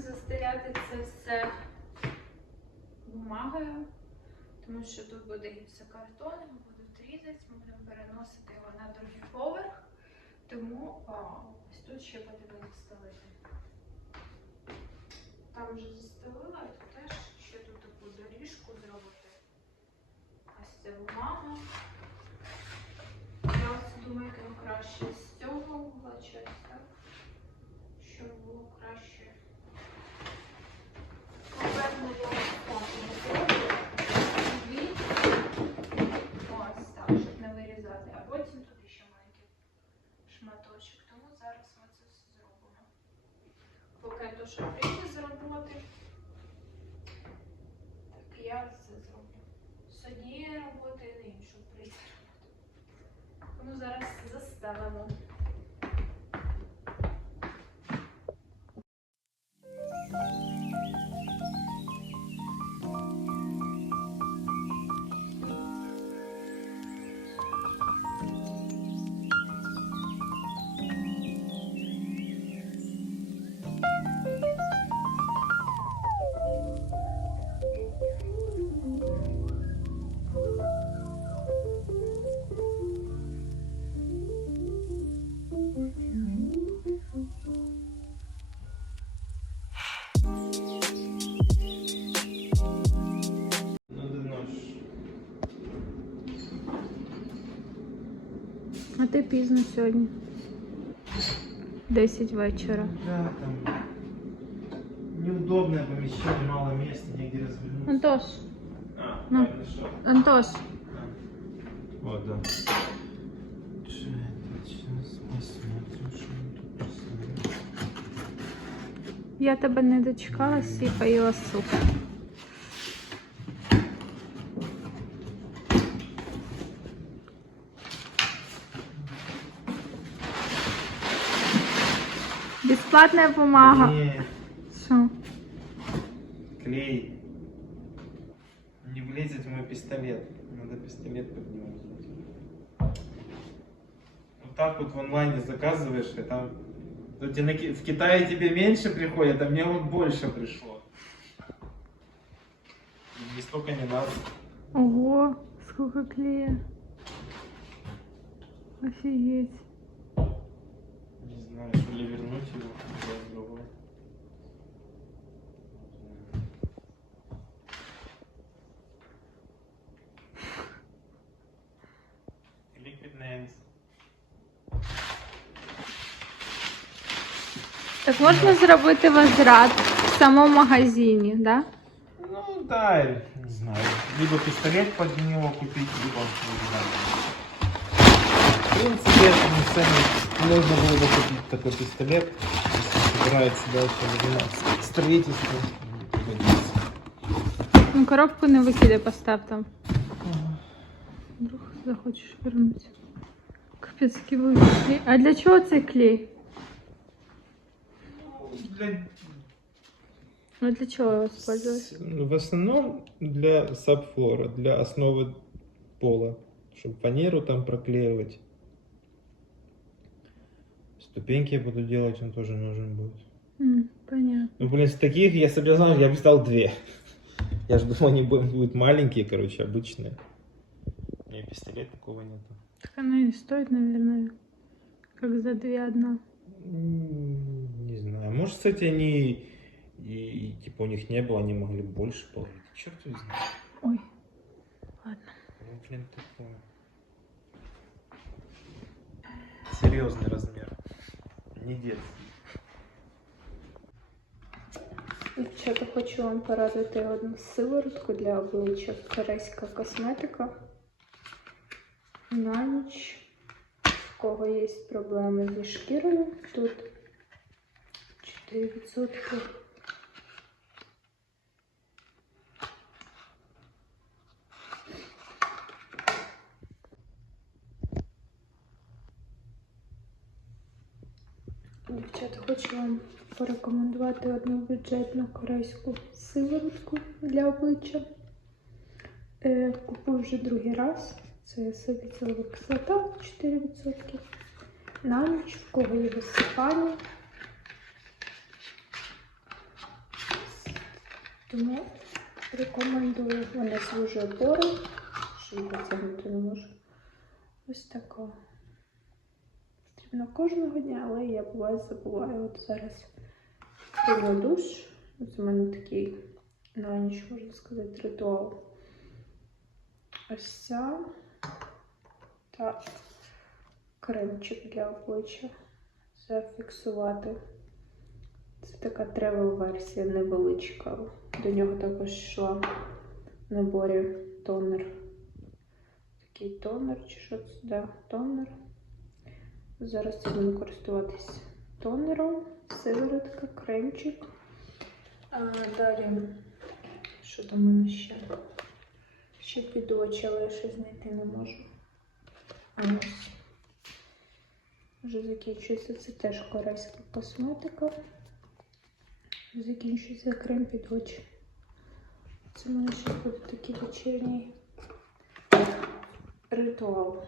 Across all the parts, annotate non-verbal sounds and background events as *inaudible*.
застеляти це все бумагою, тому що тут буде гіпсокартон, його будуть різати, ми будемо переносити його на другий поверх, тому а, ось тут ще потрібно застелити. Там вже застелила, і теж ще тут таку доріжку зробити. Ось це бумага. Я ось думаю, краще з цього угла чи так, щоб було краще. Напевно, я ось так зроблю. Дві. Ось так, щоб не вирізати. А потім тут ще маленький шматочок. Тому зараз ми це все зробимо. Поки то, що прийде з роботи, так я це зроблю. З однієї роботи і на іншу прийде роботи. Тому зараз заставимо. Надо А ти пізно сьогодні. 10 вечора. Да, там неудобное помещение, мало места, негде развернуться. Антош, А, Ну. да, хорошо. Антош, Вот, да. Сейчас посмотрим, что мы тут поставили. я тебе не дочекалась і поїла суп. Бесплатная бумага. Нет, Що? клей. Не влезет в мой пистолет. Надо пистолет поднимать. Вот так вот в онлайне заказываешь, и там... В Китае тебе меньше приходит, а мне вот больше пришло. И столько не надо. Ого, сколько клея. Офигеть. Не знаю, то ли вернуть его, или другой. Liquid nails. Так можна зробити возврат в самому магазині, да? Ну да, не знаю. Либо пистолет под него купить, либо не знаю. В принципе, ну, сами можно было бы купить такой пистолет, если собирается дальше заниматься строительством. Ну, коробку не викидай, постав там. Вдруг захочеш вернути. Капець, який великий клей. А для чого цей клей? Для А для чого його использовать? В основном для сабфлора, для основы пола, чтобы фанеру там проклеивать. Ступеньки я буду делать, он тоже нужен будет. М, понятно. Ну, блин, с таких я собирал, я бы стал две. Я же думал, они будут будут маленькие, короче, обычные. У меня пистолет такого нету. Так она и стоит, наверное, как за две одна. Не знаю. Может, кстати, они и, и, типа у них не было, они могли больше положить. Черт его знает. Ой, ладно. Ну, блин, такое. Серьезный размер. Не детский. Дівчата, хочу вам порадити одну сиворотку для обличчя. Корейська косметика. На ніч. У кого є проблеми зі шкірою, тут 4%. Дівчата, хочу вам порекомендувати одну бюджетну корейську сиворотку для обличчя. Е, купую вже другий раз. Це саліцилова кислота 4%. На ніч, в кого є висипання. Тому рекомендую. Вони служить опори, що я потягнути не можу. Ось така. Потрібно кожного дня, але я буває забуваю. От зараз прийму душ. Ось у мене такий на ніч, можна сказати, ритуал. Ось ця та кремчик для обличчя зафіксувати. Це така тревел-версія невеличка. До нього також йшла в наборі тонер. Такий тонер, чи що це? Да, тонер. Зараз я буду користуватись тонером, сиворотка, кремчик. А, далі, що там у мене ще? Ще під очі, але я щось знайти не можу. А ось. Вже закінчується це теж корейська косметика. Закінчується крем під очі. Це в мене ще буде такий вечірній ритуал.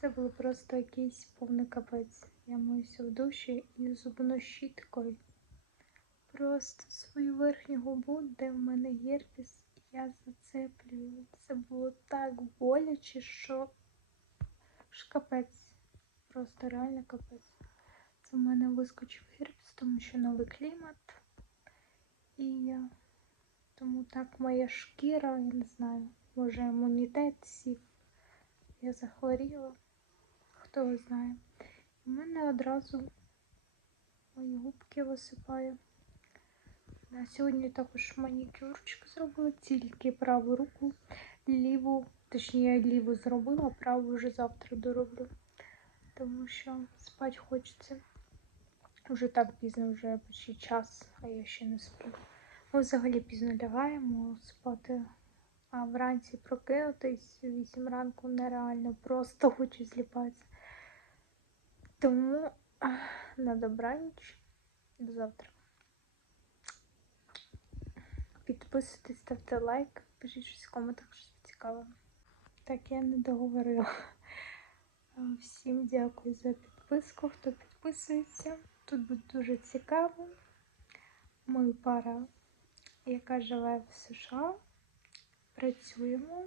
Це було просто якийсь повний капець. Я миюся в душі і зубною щіткою. Просто свою верхню губу, де в мене герпес, я зацеплюю. Це було так боляче, що ж капець. Просто реально капець. Це в мене вискочив герпес, тому що новий клімат. І я... тому так моя шкіра, я не знаю, може імунітет сів. Я захворіла, хто його знає. У мене одразу мої губки висипає. На сьогодні також манікюрчик зробила, тільки праву руку, ліву, точніше ліву зробила, а праву вже завтра дороблю. Тому що спати хочеться. Уже так пізно, вже почти час, а я ще не сплю. Ми взагалі пізнолягаємо спати, а вранці прокинутись 8 ранку нереально, просто *laughs* хочу зліпатися. Тому на добраніч до завтра. Підписуйтесь, ставте лайк, пишіть щось в коментах, щось цікаве. Так, я не договорила. Всім дякую за підписку, хто підписується. Тут буде дуже цікаво. Ми пара, яка живе в США. Працюємо,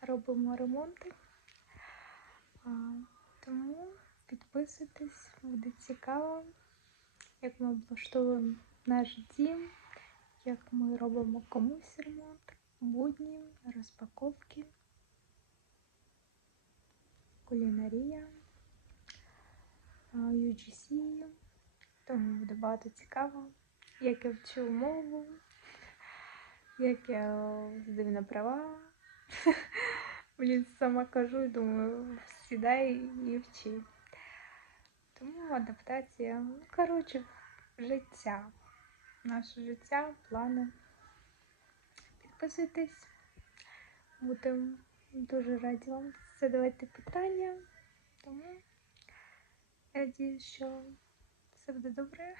робимо ремонти. Тому підписуйтесь, буде цікаво, як ми облаштовуємо наш дім, як ми робимо комусь ремонт, будні, розпаковки, кулінарія, UGC. Тому буде багато цікаво, як я вчу мову, як я здаю на права. *laughs* Блін, сама кажу думаю, сідай і вчи. Тому адаптація, ну, коротше, життя. Наше життя, плани. Підписуйтесь. Будемо дуже раді вам задавати питання. Тому я надіюсь, що все буде добре.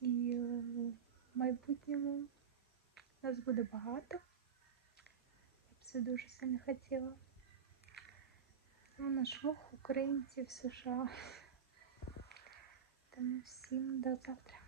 І в майбутньому нас буде багато. Я б це дуже сильно хотіла. Тому наш влог українців США. Тому всім до завтра.